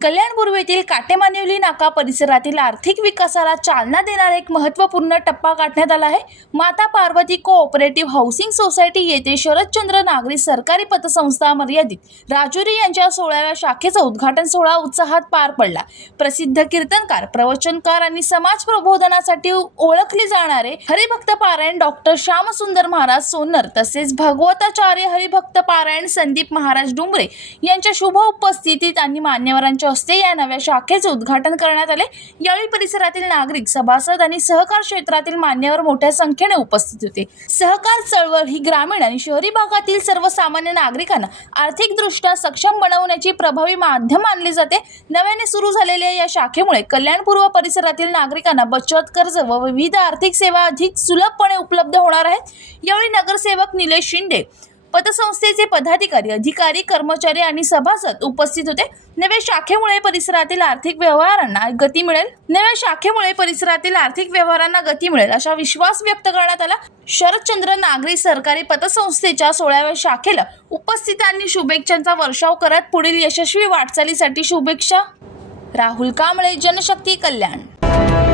कल्याण पूर्व येथील काटेमानिवली नाका परिसरातील आर्थिक विकासाला चालना देणारा एक महत्त्वपूर्ण टप्पा गाठण्यात आला आहे। माता पार्वती कोऑपरेटिव्ह हाऊसिंग सोसायटी येथे शरदचंद्र नागरी सरकारी पतसंस्था मर्यादित राजुरी यांच्या 16व्या शाखेचा उद्घाटन सोहळा उत्साहात पार पडला। प्रसिद्ध कीर्तनकार, प्रवचनकार आणि समाज प्रबोधनासाठी ओळखले जाणारे हरिभक्त पारायण डॉक्टर श्यामसुंदर महाराज सोन्नर तसेच भगवताचार्य हरिभक्त पारायण संदीप महाराज डुंबरे यांच्या शुभ उपस्थितीत आणि मान्यवरांच्या हस्ते या नव्या शाखेचे उद्घाटन करण्यात आले। यावेळी परिसरातील नागरिक, सभासद आणि सहकार क्षेत्रातील मान्यवर मोठ्या संख्येने उपस्थित होते। सहकार चळवळ ही ग्रामीण आणि शहरी भागातील सर्वसामान्य नागरिकांना आर्थिकदृष्ट्या सक्षम बनवण्याची प्रभावी माध्यम मानले जाते। नव्याने सुरू झालेल्या या शाखेमुळे कल्याण पूर्व परिसरातील नागरिकांना बचत, कर्ज व विविध आर्थिक सेवा अधिक सुलभपणे उपलब्ध होणार आहेत। यावेळी नगरसेवक निलेश शिंदे, पतसंस्थेचे पदाधिकारी, अधिकारी, कर्मचारी आणि सभासद उपस्थित होते। नव्या शाखेमुळे परिसरातील आर्थिक व्यवहारांना गती मिळेल असा विश्वास व्यक्त करण्यात आला। शरदचंद्र नागरी सरकारी पतसंस्थेच्या 16व्या शाखेला उपस्थितांनी शुभेच्छांचा वर्षाव करत पुढील यशस्वी वाटचालीसाठी शुभेच्छा। राहुल कांबळे, जनशक्ती कल्याण।